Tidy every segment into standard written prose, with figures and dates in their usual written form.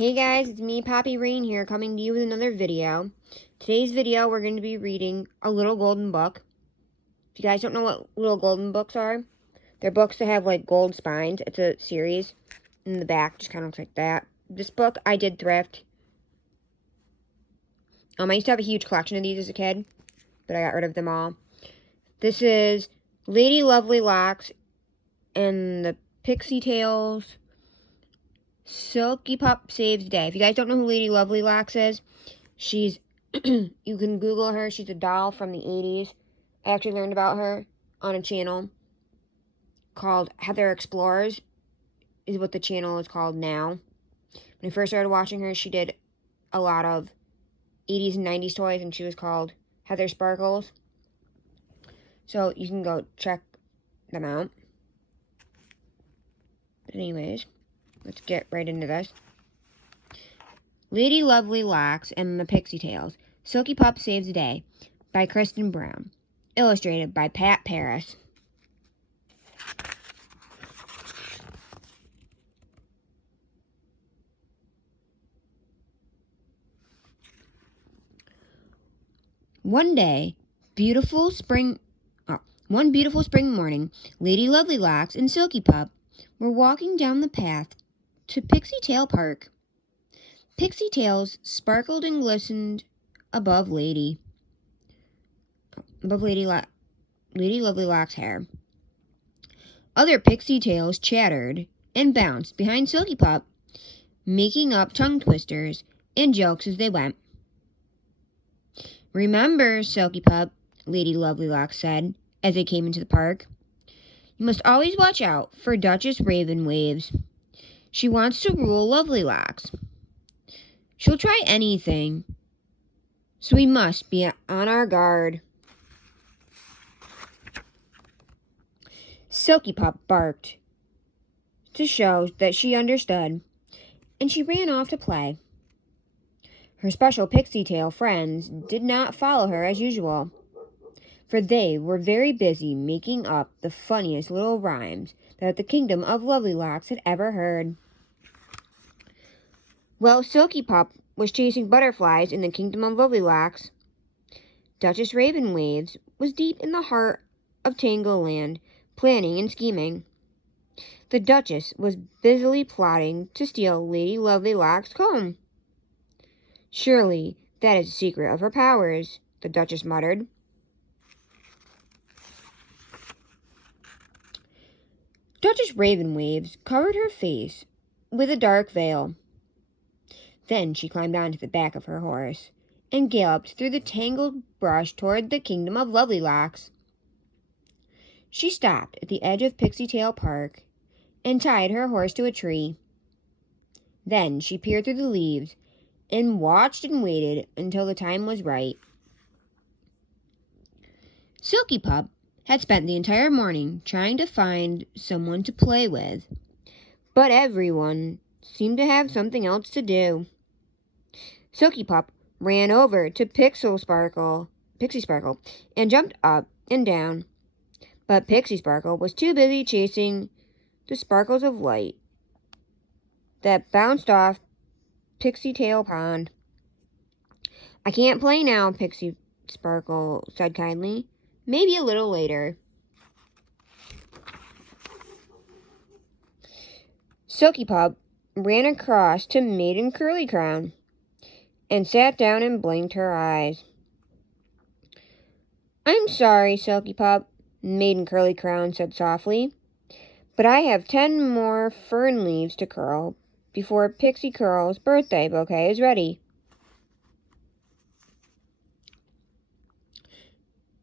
Hey guys, it's me, Poppy Rain here, coming to you with another video. Today's video, we're going to be reading A Little Golden Book. If you guys don't know what Little Golden Books are, they're books that have like gold spines. It's a series. In the back, just kind of looks like that. This book, I did thrift. I used to have a huge collection of these as a kid, but I got rid of them all. This is Lady Lovely Locks and the Pixietails. Silky Pup Saves the Day. If you guys don't know who Lady Lovely Locks is, she's, you can Google her. She's a doll from the 80s. I actually learned about her on a channel called Heather Explorers, is what the channel is called now. When I first started watching her, she did a lot of 80s and 90s toys, and she was called Heather Sparkles. So you can go check them out. But anyways, let's get right into this. Lady Lovely Locks and the Pixietails. Silky Pup Saves the Day by Kristen Brown. Illustrated by Pat Paris. One beautiful spring morning, Lady Lovely Locks and Silky Pup were walking down the path to Pixietail Park. Pixietails sparkled and glistened above Lady Lovely Lock's hair. Other Pixietails chattered and bounced behind Silky Pup, making up tongue twisters and jokes as they went. "Remember, Silky Pup," Lady Lovely Locks said as they came into the park, "you must always watch out for Duchess Ravenwaves. She wants to rule Lovely Locks. She'll try anything, so we must be on our guard." Silky Pup barked to show that she understood, and she ran off to play. Her special Pixietail friends did not follow her as usual, for they were very busy making up the funniest little rhymes that the kingdom of Lovely Locks had ever heard. While Silky Pup was chasing butterflies in the kingdom of Lovely Locks, Duchess Ravenwaves was deep in the heart of Tangle Land, planning and scheming. The Duchess was busily plotting to steal Lady Lovely Locks' comb. "Surely that is the secret of her powers," the Duchess muttered. Duchess Ravenwaves covered her face with a dark veil. Then she climbed onto the back of her horse and galloped through the tangled brush toward the kingdom of Lovely Locks. She stopped at the edge of Pixietail Park and tied her horse to a tree. Then she peered through the leaves and watched and waited until the time was right. Silky Pup had spent the entire morning trying to find someone to play with, but everyone seemed to have something else to do. Silky Pup ran over to Pixie Sparkle, and jumped up and down, but Pixie Sparkle was too busy chasing the sparkles of light that bounced off Pixietail Pond. "I can't play now," Pixie Sparkle said kindly. "Maybe a little later." Silky Pup ran across to Maiden Curlycrown and sat down and blinked her eyes. "I'm sorry, Silky Pup," Maiden Curlycrown said softly, "but I have 10 more fern leaves to curl before Pixie Curl's birthday bouquet is ready."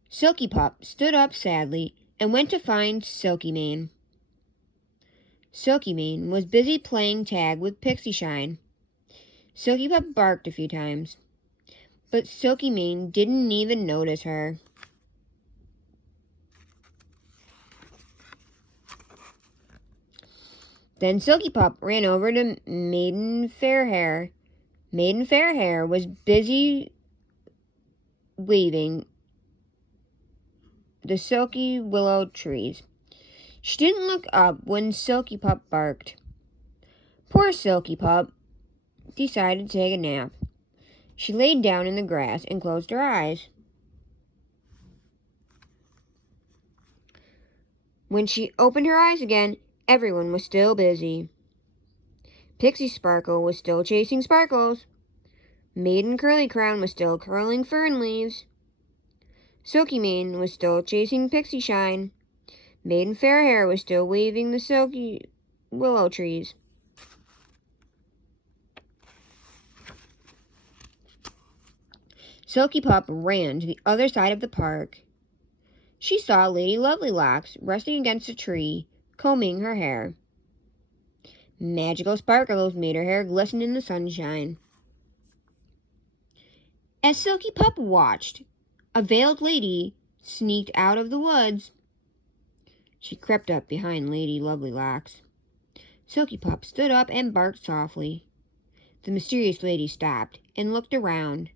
Silky Pup stood up sadly and went to find Silky Mane. Silky Mane was busy playing tag with Pixie Shine. Silky Pup barked a few times, but Silky Mane didn't even notice her. Then Silky Pup ran over to Maiden Fairhair. Maiden Fairhair was busy waving the silky willow trees. She didn't look up when Silky Pup barked. "Poor Silky Pup," decided to take a nap. She laid down in the grass and closed her eyes. When she opened her eyes again, everyone was still busy. Pixie Sparkle was still chasing sparkles. Maiden Curly Crown was still curling fern leaves. Silky Mane was still chasing pixie shine. Maiden Fair Hair was still waving the silky willow trees. Silky Pup ran to the other side of the park. She saw Lady Lovelylocks resting against a tree, combing her hair. Magical sparkles made her hair glisten in the sunshine. As Silky Pup watched, a veiled lady sneaked out of the woods. She crept up behind Lady Lovelylocks. Silky Pup stood up and barked softly. The mysterious lady stopped and looked around.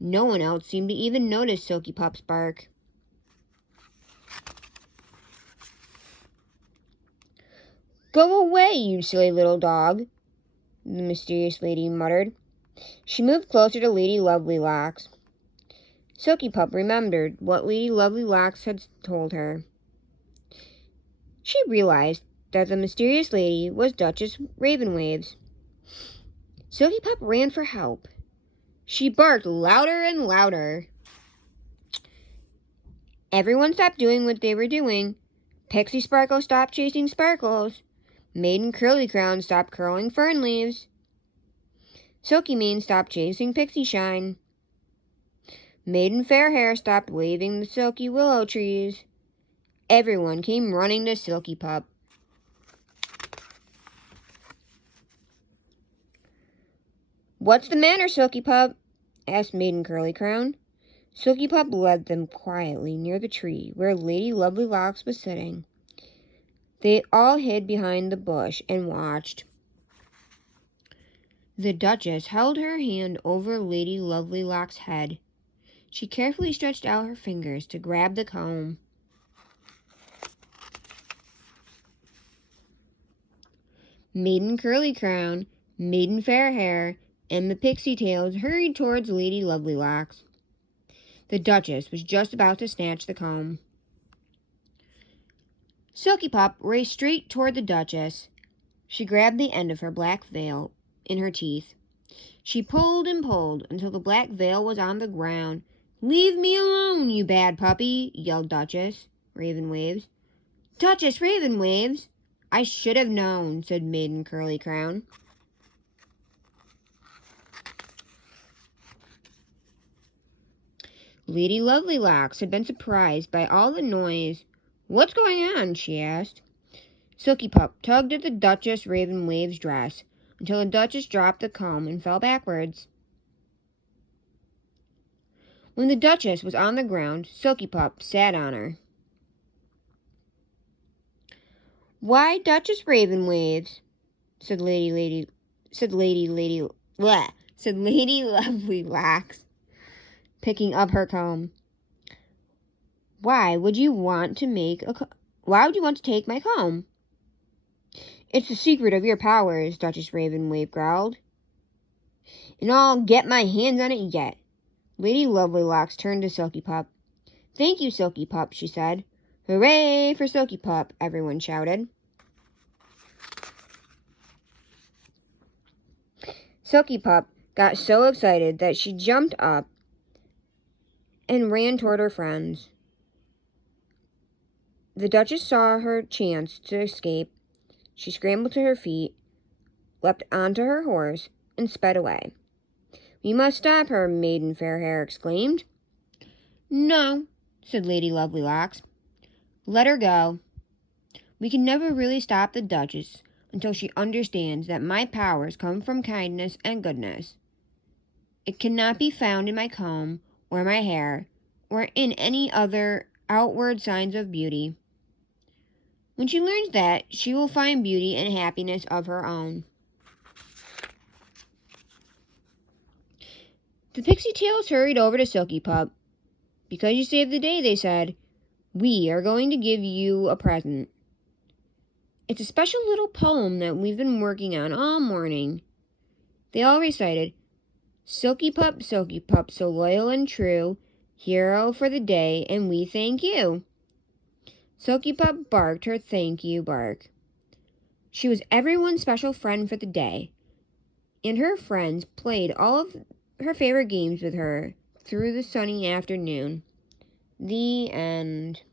No one else seemed to even notice Silky Pup's bark. "Go away, you silly little dog," the mysterious lady muttered. She moved closer to Lady Lovelylocks. Silky Pup remembered what Lady Lovelylocks had told her. She realized that the mysterious lady was Duchess Ravenwaves. Silky Pup ran for help. She barked louder and louder. Everyone stopped doing what they were doing. Pixie Sparkle stopped chasing sparkles. Maiden Curly Crown stopped curling fern leaves. Silky Mane stopped chasing pixie shine. Maiden Fair Hair stopped waving the silky willow trees. Everyone came running to Silky Pup. "What's the matter, Silky Pup?" asked Maiden Curly Crown. Silky Pup led them quietly near the tree where Lady Lovelylocks was sitting. They all hid behind the bush and watched. The Duchess held her hand over Lady Lovelylocks' head. She carefully stretched out her fingers to grab the comb. Maiden Curly Crown, Maiden Fair Hair, and the pixietails hurried towards Lady Lovelylocks. The Duchess was just about to snatch the comb. Silky Pup raced straight toward the Duchess. She grabbed the end of her black veil in her teeth. She pulled and pulled until the black veil was on the ground. "Leave me alone, you bad puppy," yelled Duchess Ravenwaves. "Duchess Ravenwaves? I should have known," said Maiden Curly Crown. Lady Lovelylocks had been surprised by all the noise. "What's going on?" she asked. Silky Pup tugged at the Duchess Ravenwaves' dress until the Duchess dropped the comb and fell backwards. When the Duchess was on the ground, Silky Pup sat on her. "Why, Duchess Ravenwaves," said Lady Lovelylocks, picking up her comb. Why would you want to take my comb?" "It's the secret of your powers," Duchess Ravenwave growled. "And I'll get my hands on it yet." Lady Lovelylocks turned to Silky Pup. "Thank you, Silky Pup," she said. "Hooray for Silky Pup," everyone shouted. Silky Pup got so excited that she jumped up and ran toward her friends. The Duchess saw her chance to escape. She scrambled to her feet, leapt onto her horse, and sped away. "We must stop her," Maiden Fair Hair exclaimed. "No," said Lady Lovelylocks. "Let her go. We can never really stop the Duchess until she understands that my powers come from kindness and goodness. It cannot be found in my comb or my hair or in any other outward signs of beauty. When she learns that, she will find beauty and happiness of her own." The pixietails hurried over to Silky Pup. "Because you saved the day," they said, "we are going to give you a present. It's a special little poem that we've been working on all morning. They all recited, Silky Pup, so loyal and true, hero for the day, and we thank you. Silky Pup barked her thank you bark. She was everyone's special friend for the day, and her friends played all of her favorite games with her through the sunny afternoon. The end.